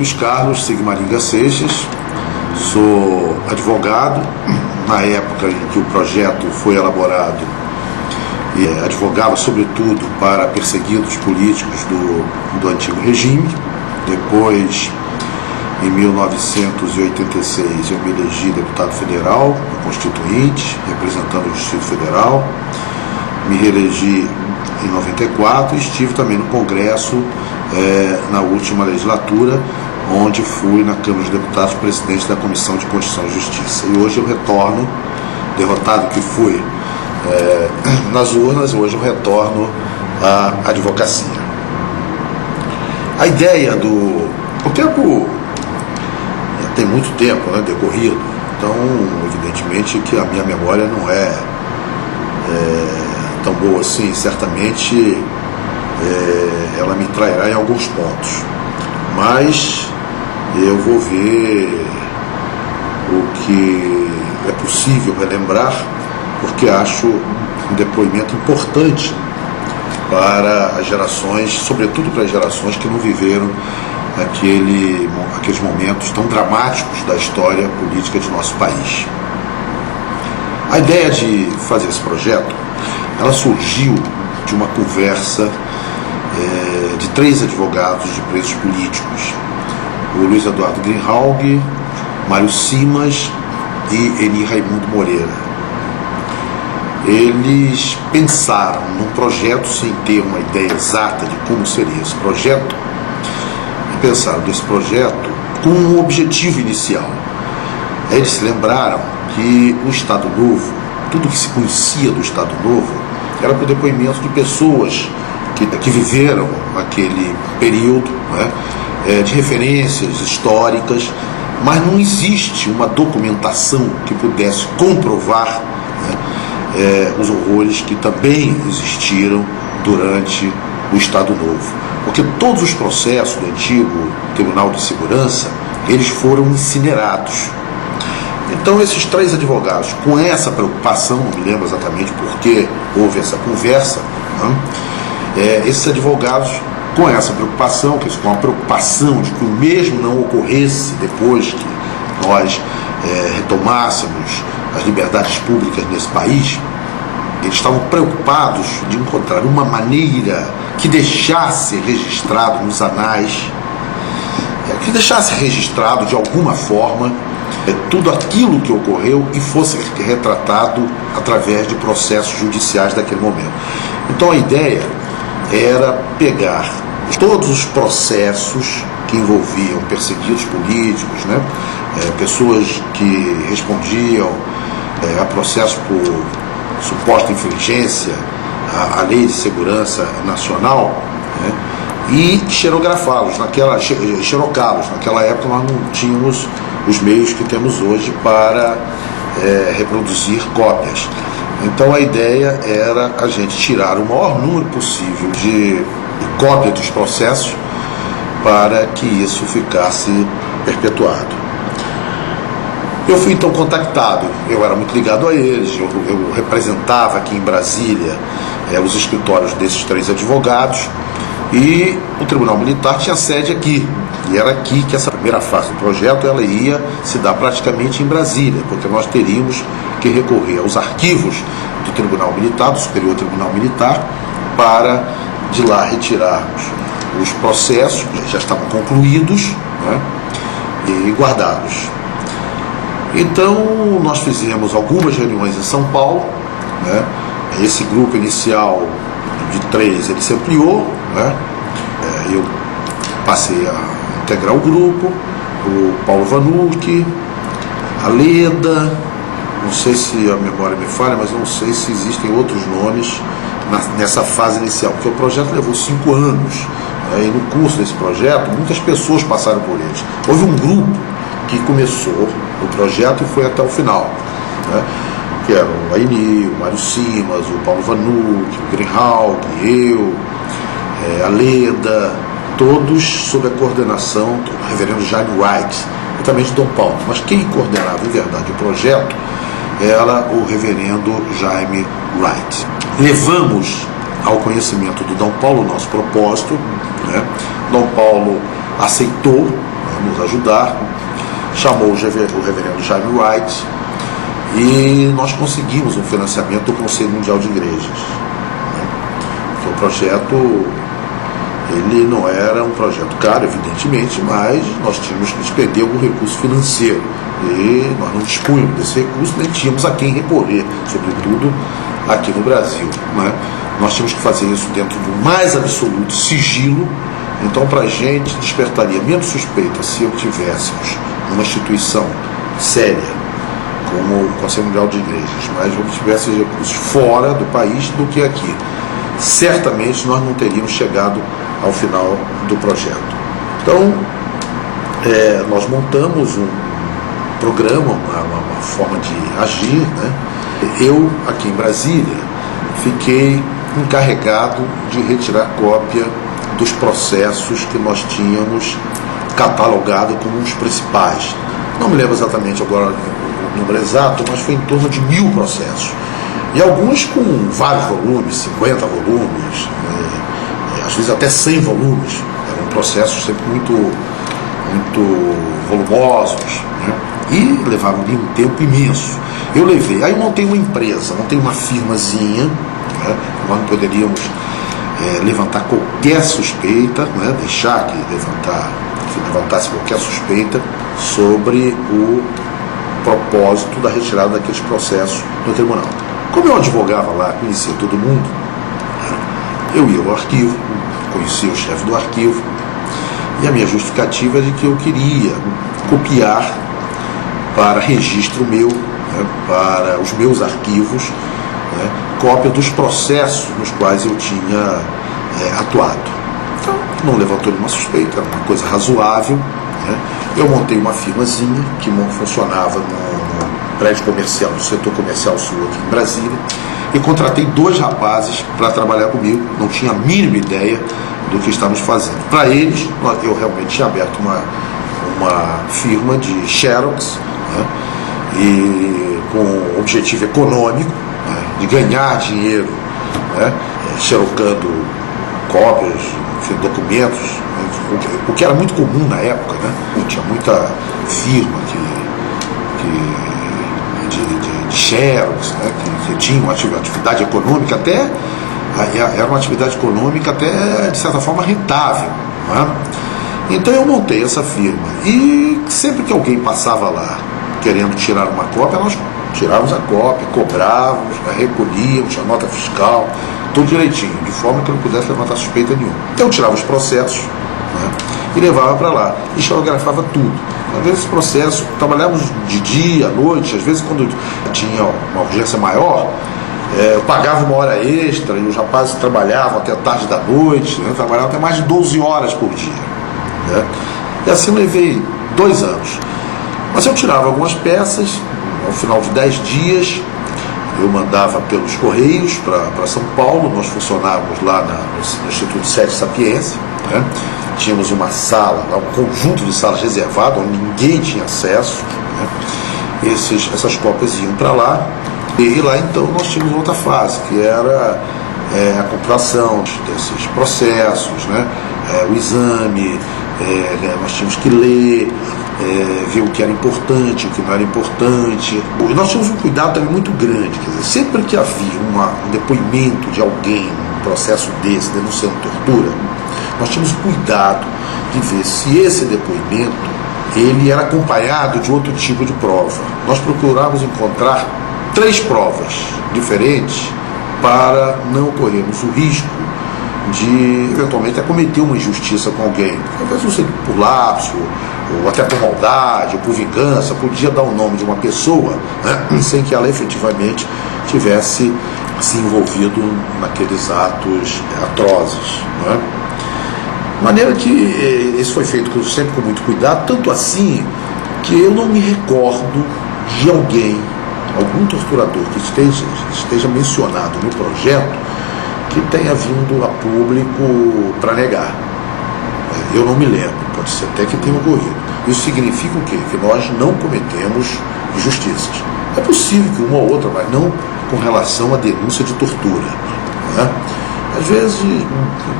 Luiz Carlos Sigmaringa Seixas, sou advogado. Na época em que o projeto foi elaborado, advogava sobretudo para perseguidos políticos do antigo regime. Depois, em 1986, eu me elegi deputado federal, constituinte, representando o Distrito Federal. Me reelegi em 94 e estive também no Congresso na última legislatura, onde fui na Câmara dos Deputados presidente da Comissão de Constituição e Justiça. E hoje eu retorno, derrotado que fui nas urnas, hoje eu retorno à advocacia. A ideia o tempo tem muito tempo, né, decorrido, então evidentemente que a minha memória não é tão boa assim. Certamente ela me trairá em alguns pontos, mas eu vou ver o que é possível relembrar, porque acho um depoimento importante para as gerações, sobretudo para as gerações que não viveram aqueles momentos tão dramáticos da história política de nosso país. A ideia de fazer esse projeto, ela surgiu de uma conversa de 3 advogados de presos políticos: o Luiz Eduardo Greenhalgh, Mário Simas e Eni Raimundo Moreira. Eles pensaram num projeto sem ter uma ideia exata de como seria esse projeto, e pensaram desse projeto com um objetivo inicial. Eles se lembraram que o Estado Novo, tudo que se conhecia do Estado Novo, era por depoimento de pessoas que viveram aquele período, né, de referências históricas, mas não existe uma documentação que pudesse comprovar, né, os horrores que também existiram durante o Estado Novo. Porque todos os processos do antigo Tribunal de Segurança, eles foram incinerados. Então esses 3 advogados, com essa preocupação, não me lembro exatamente por que houve essa conversa, né, esses advogados, com essa preocupação, com a preocupação de que o mesmo não ocorresse depois que nós retomássemos as liberdades públicas nesse país, eles estavam preocupados de encontrar uma maneira que deixasse registrado nos anais, que deixasse registrado de alguma forma tudo aquilo que ocorreu e fosse retratado através de processos judiciais daquele momento. Então a ideia era pegar todos os processos que envolviam perseguidos políticos, né, pessoas que respondiam a processos por suposta infringência à Lei de Segurança Nacional, né, e xerocá-los. Naquela época nós não tínhamos os meios que temos hoje para reproduzir cópias. Então a ideia era a gente tirar o maior número possível de cópia dos processos para que isso ficasse perpetuado. Eu fui então contactado, eu era muito ligado a eles, eu representava aqui em Brasília os escritórios desses 3 advogados, e o Tribunal Militar tinha sede aqui, e era aqui que essa primeira fase do projeto ela ia se dar praticamente em Brasília, porque nós teríamos que recorrer aos arquivos do Tribunal Militar, do Superior Tribunal Militar, para de lá retirarmos os processos que já estavam concluídos, né, e guardados. Então nós fizemos algumas reuniões em São Paulo, né. Esse grupo inicial de 3 ele se ampliou, né. Eu passei a integrar o grupo, o Paulo Vanucchi, a Leda, não sei se a memória me falha, mas não sei se existem outros nomes nessa fase inicial, porque o projeto levou 5 anos, e no curso desse projeto muitas pessoas passaram por eles. Houve um grupo que começou o projeto e foi até o final, né, que eram o Aini, o Mário Simas, o Paulo Vanucchi, o Greenhalgh, eu, a Leda, todos sob a coordenação do reverendo Jaime Wright, e também de Dom Paulo. Mas quem coordenava em verdade o projeto era o reverendo Jaime Wright. Levamos ao conhecimento do Dom Paulo o nosso propósito, né? Dom Paulo aceitou, nos ajudar, chamou o reverendo Jaime Wright e nós conseguimos um financiamento do Conselho Mundial de Igrejas, né? Porque o projeto, ele não era um projeto caro, evidentemente, mas nós tínhamos que despender algum recurso financeiro e nós não dispunhamos desse recurso, nem tínhamos a quem recorrer, sobretudo aqui no Brasil, né? Nós tínhamos que fazer isso dentro do mais absoluto sigilo. Então, para a gente, despertaria menos suspeita se eu tivéssemos uma instituição séria, como o Conselho Mundial de Igrejas, mas obtivesse recursos fora do país do que aqui. Certamente nós não teríamos chegado ao final do projeto. Então, nós montamos um programa, uma forma de agir, né? Eu, aqui em Brasília, fiquei encarregado de retirar cópia dos processos que nós tínhamos catalogado como os principais. Não me lembro exatamente agora o número exato, mas foi em torno de 1000 processos. E alguns com vários volumes, 50 volumes, às vezes até 100 volumes. Eram processos sempre muito volumosos, né? E levavam um tempo imenso. Eu levei, aí eu montei uma empresa, montei uma firmazinha, né? Nós não poderíamos levantar qualquer suspeita, né? Deixar que levantasse qualquer suspeita sobre o propósito da retirada daqueles processos no tribunal. Como eu advogava lá, conhecia todo mundo, né? Eu ia ao arquivo, conhecia o chefe do arquivo, e a minha justificativa é de que eu queria copiar para registro meu, né? Para os meus arquivos, né? Cópia dos processos nos quais eu tinha atuado. Então, não levantou nenhuma suspeita, era uma coisa razoável, né? Eu montei uma firmazinha que funcionava no prédio comercial, no setor comercial sul aqui em Brasília, e contratei 2 rapazes para trabalhar comigo, não tinha a mínima ideia do que estávamos fazendo. Para eles, eu realmente tinha aberto uma firma de xerox, né? E com objetivo econômico, né? De ganhar dinheiro, né? Xerocando cópias, enfim, documentos, né? O que era muito comum na época, né? Tinha muita firma de xerox, né? que tinha uma atividade econômica era uma atividade econômica até, de certa forma, rentável, né? Então eu montei essa firma e sempre que alguém passava lá querendo tirar uma cópia, nós tirávamos a cópia, cobrávamos, recolhíamos a nota fiscal, tudo direitinho, de forma que eu não pudesse levantar suspeita nenhuma. Então eu tirava os processos, né, e levava para lá, e xerografava tudo. Às vezes esse processo, trabalhávamos de dia, à noite, às vezes quando tinha uma urgência maior, eu pagava uma hora extra e os rapazes trabalhavam até tarde da noite, né, trabalhavam até mais de 12 horas por dia, né? E assim eu levei 2 anos. Mas eu tirava algumas peças, ao final de 10 dias, eu mandava pelos Correios para São Paulo. Nós funcionávamos lá no Instituto Sede Sapiência, né? Tínhamos uma sala, um conjunto de salas reservadas, onde ninguém tinha acesso, né? Essas cópias iam para lá, e lá então nós tínhamos outra fase, que era a computação desses processos, né? O exame, nós tínhamos que ler, ver o que era importante, o que não era importante. E nós tínhamos um cuidado também muito grande, quer dizer, sempre que havia um depoimento de alguém, um processo desse, denunciando tortura, nós tínhamos cuidado de ver se esse depoimento ele era acompanhado de outro tipo de prova. Nós procurávamos encontrar 3 provas diferentes para não corrermos o risco de, eventualmente, cometer uma injustiça com alguém. Às vezes você, por lapso, ou até por maldade, ou por vingança, podia dar o nome de uma pessoa, né, sem que ela efetivamente tivesse se envolvido naqueles atos atrozes, né? De maneira que isso foi feito sempre com muito cuidado, tanto assim que eu não me recordo de algum torturador que esteja mencionado no projeto, que tenha vindo a público para negar. Eu não me lembro, pode ser até que tenha ocorrido. Isso significa o quê? Que nós não cometemos injustiças. É possível que uma ou outra, mas não com relação à denúncia de tortura, né? Às vezes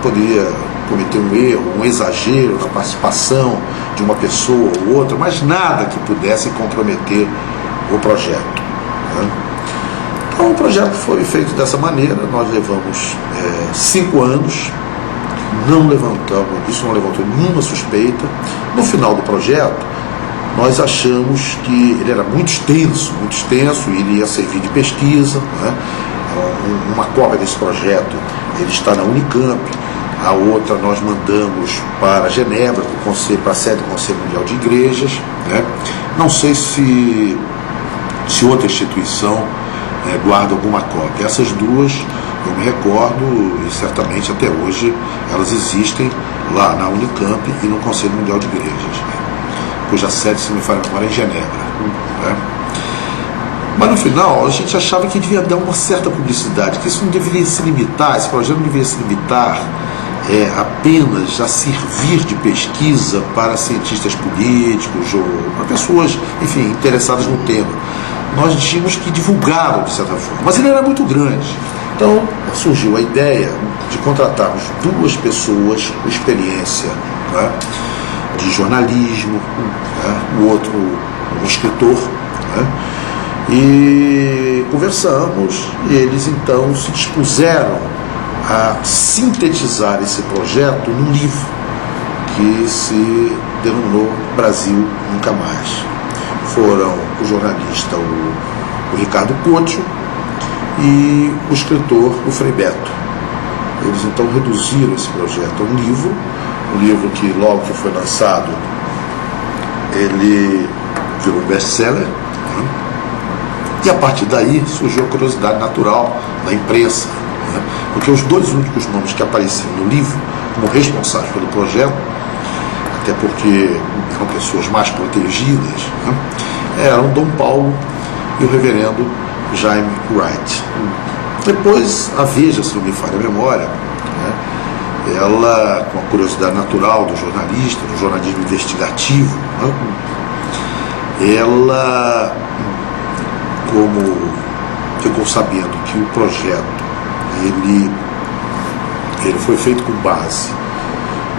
poderia cometer um erro, um exagero na participação de uma pessoa ou outra, mas nada que pudesse comprometer o projeto, né? Então o projeto foi feito dessa maneira. Nós levamos 5 anos, não levantou nenhuma suspeita. No final do projeto, nós achamos que ele era muito extenso, e ele ia servir de pesquisa, né? Uma cópia desse projeto ele está na Unicamp, a outra nós mandamos para Genebra, para a sede do Conselho Mundial de Igrejas, né? Não sei se outra instituição guarda alguma cópia. Essas duas eu me recordo, e certamente até hoje elas existem lá na Unicamp e no Conselho Mundial de Igrejas, né? Cuja sede, se me falha a memória, é em Genebra, né? Mas no final a gente achava que devia dar uma certa publicidade, que isso não deveria se limitar, esse projeto não deveria se limitar apenas a servir de pesquisa para cientistas políticos ou para pessoas, enfim, interessadas no tema. Nós tínhamos que divulgá-lo de certa forma, mas ele era muito grande. Então surgiu a ideia de contratarmos 2 pessoas com experiência, né, de jornalismo, né, o outro um escritor, né, e conversamos, e eles então se dispuseram a sintetizar esse projeto num livro que se denominou Brasil Nunca Mais. Foram o jornalista o Ricardo Couto e o escritor o Frei Beto. Eles então reduziram esse projeto a um livro que logo que foi lançado ele virou um best-seller, né? E a partir daí surgiu a curiosidade natural da imprensa, né? Porque os 2 únicos nomes que apareciam no livro como responsáveis pelo projeto, até porque eram pessoas mais protegidas, né, eram Dom Paulo e o reverendo Jaime Wright. Depois a Veja, se não me falha a memória, né, ela, com a curiosidade natural do jornalista, do jornalismo investigativo, né, ela, como ficou sabendo que o projeto ele foi feito com base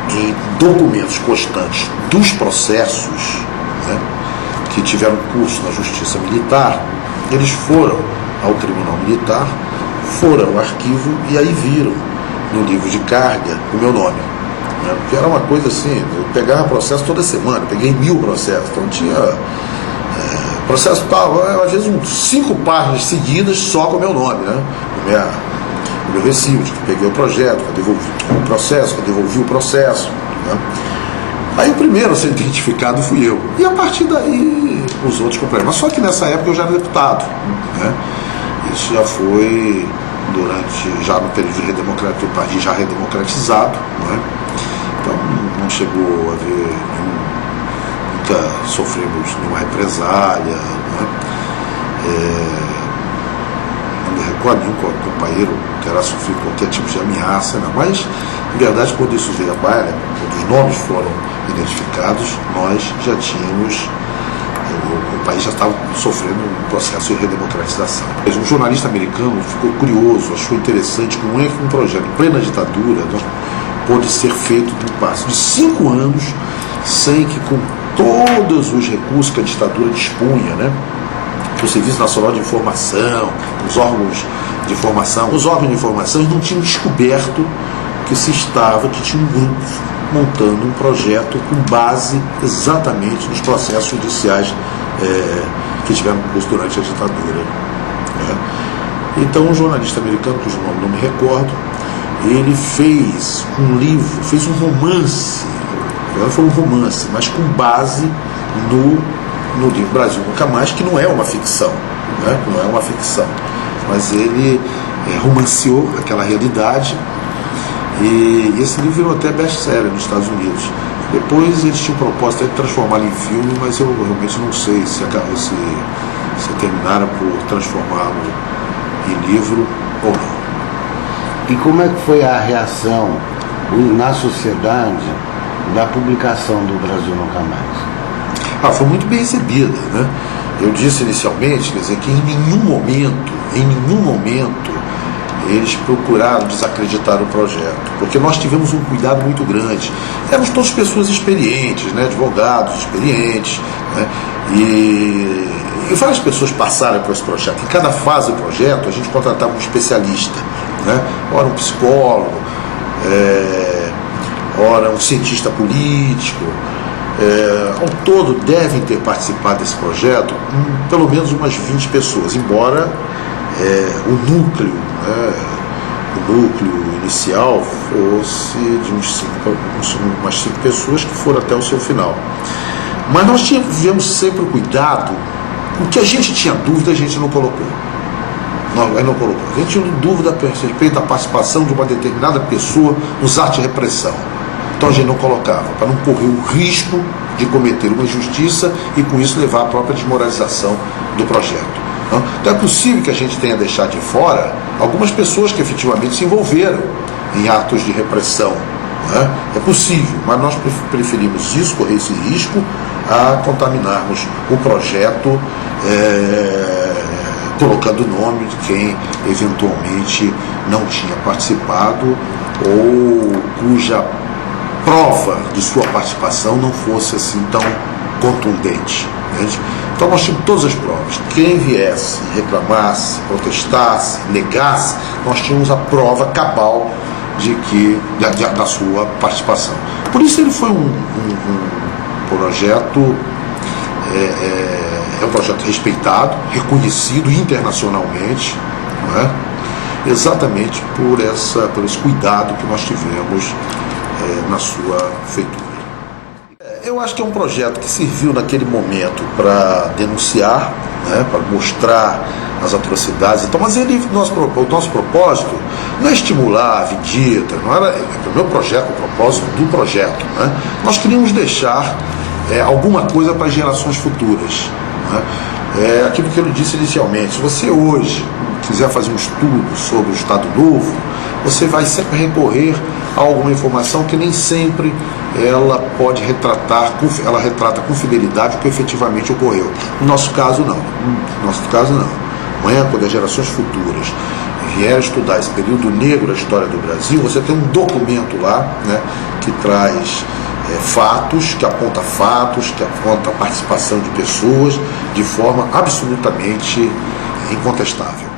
em documentos constantes dos processos, né, que tiveram curso na Justiça Militar, eles foram ao Tribunal Militar, foram ao arquivo e aí viram no livro de carga o meu nome, né, porque era uma coisa assim, eu pegava processo toda semana, peguei 1000 processos, então tinha processo tal, às vezes 5 páginas seguidas só com o meu nome, né, o meu recibo de que peguei o projeto, que eu devolvi o processo, que eu devolvi o processo, né? Aí o primeiro a ser identificado fui eu, e a partir daí os outros compraram. Mas só que nessa época eu já era deputado, né? Isso já foi já no período de redemocratização, o país já redemocratizado, né? Então não chegou a haver nunca sofremos nenhuma represália, né? Não me recordo nenhum companheiro terá sofrido qualquer tipo de ameaça, não. Mas, em verdade, quando isso veio à baila, quando os nomes foram identificados, nós já tínhamos, o país já estava sofrendo um processo de redemocratização. Um jornalista americano ficou curioso, achou interessante como é que um projeto em plena ditadura, né, pôde ser feito num passo de 5 anos, sem que, com todos os recursos que a ditadura dispunha, né, o Serviço Nacional de Informação, os órgãos de informação não tinham descoberto que tinha um grupo montando um projeto com base exatamente nos processos judiciais que tiveram curso durante a ditadura, né? Então um jornalista americano, cujo nome não me recordo, ele fez um livro, fez um romance, foi um romance, mas com base no livro Brasil Nunca Mais, que não é uma ficção, né? Não é uma ficção, mas ele romanceou aquela realidade, e esse livro virou até best-seller nos Estados Unidos. Depois eles tinham propósito de transformá-lo em filme, mas eu realmente não sei se terminaram por transformá-lo em livro ou não. E como é que foi a reação na sociedade da publicação do Brasil Nunca Mais? Foi muito bem recebida, né? Eu disse inicialmente, quer dizer, que em nenhum momento eles procuraram desacreditar o projeto, porque nós tivemos um cuidado muito grande. Éramos todas pessoas experientes, né, advogados experientes, né, e várias pessoas passaram por esse projeto. Em cada fase do projeto, a gente contratava um especialista, né, ora um psicólogo, ora um cientista político. Ao todo devem ter participado desse projeto pelo menos umas 20 pessoas, embora o núcleo inicial fosse de umas 5 pessoas que foram até o seu final. Mas nós tivemos sempre o cuidado, o que a gente tinha dúvida a gente não colocou. A gente tinha dúvida a respeito da participação de uma determinada pessoa nos atos de repressão. Então a gente não colocava, para não correr o risco de cometer uma injustiça e com isso levar à própria desmoralização do projeto. Então é possível que a gente tenha deixado de fora algumas pessoas que efetivamente se envolveram em atos de repressão. Né? É possível, mas nós preferimos isso, correr esse risco, a contaminarmos o projeto colocando o nome de quem eventualmente não tinha participado ou cuja prova de sua participação não fosse assim tão contundente. Entende? Então nós tínhamos todas as provas. Quem viesse, reclamasse, protestasse, negasse, nós tínhamos a prova cabal da sua participação. Por isso ele foi um projeto, um projeto respeitado, reconhecido internacionalmente, não é? Exatamente por esse cuidado que nós tivemos na sua feitura. Eu acho que é um projeto que serviu naquele momento para denunciar, né, para mostrar as atrocidades. Então, mas o nosso propósito não é estimular a vendida, não era o meu projeto, o propósito do projeto. Né? Nós queríamos deixar alguma coisa para as gerações futuras. Né? Aquilo que eu disse inicialmente, se você hoje quiser fazer um estudo sobre o Estado Novo, você vai sempre recorrer a alguma informação que nem sempre ela pode retrata com fidelidade o que efetivamente ocorreu. No nosso caso, não. Amanhã, quando as gerações futuras vierem estudar esse período negro da história do Brasil, você tem um documento lá, né, que traz fatos, que aponta a participação de pessoas de forma absolutamente incontestável.